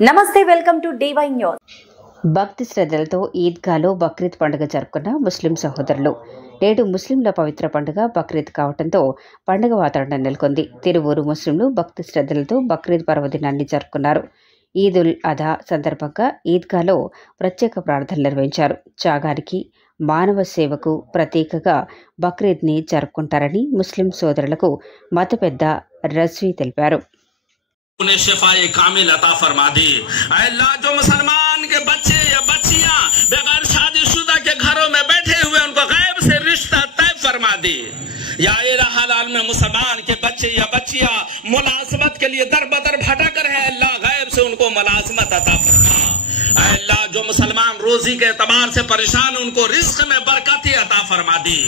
నమస్తే, welcome to DY news. భక్తి శ్రద్ధలతో ఈద్గాలో బక్రీద్ పండుగ జరుపుకున్న ముస్లిం సహోదరులు. నేడు ముస్లింల పవిత్ర పండుగ బక్రీద్ కావడంతో పండుగ వాతావరణం నెలకొంది. తిరువూరు ముస్లింలు భక్తి శ్రద్ధలతో బక్రీద్ పర్వదినాన్ని జరుపుకున్నారు. ఈద్ ఉల్ అధా సందర్భంగా ఈద్గాలో ప్రత్యేక ప్రార్థనలు నిర్వహించారు. త్యాగానికి, మానవ సేవకు ప్రతీకగా బక్రీద్ని జరుపుకుంటారని ముస్లిం సోదరులకు మత పెద్ద రజ్వీ తెలిపారు. उन्हें शिफाए कामिल अता फरमा दी। अल्लाह, जो मुसलमान के बच्चे या बच्चियां बगैर शादीशुदा के घरों में बैठे हुए उनको गैब से रिश्ता तय फरमा दी। या हालाल में मुसलमान के बच्चे या बच्चियां मुलाजमत के लिए दर बदर भटक रहे, अल्लाह गैब से उनको मुलाजमत अता फरमा। अल्लाह, जो मुसलमान रोजी के एतबार से परेशान उनको रिस्क में बरकत अता फरमा दी।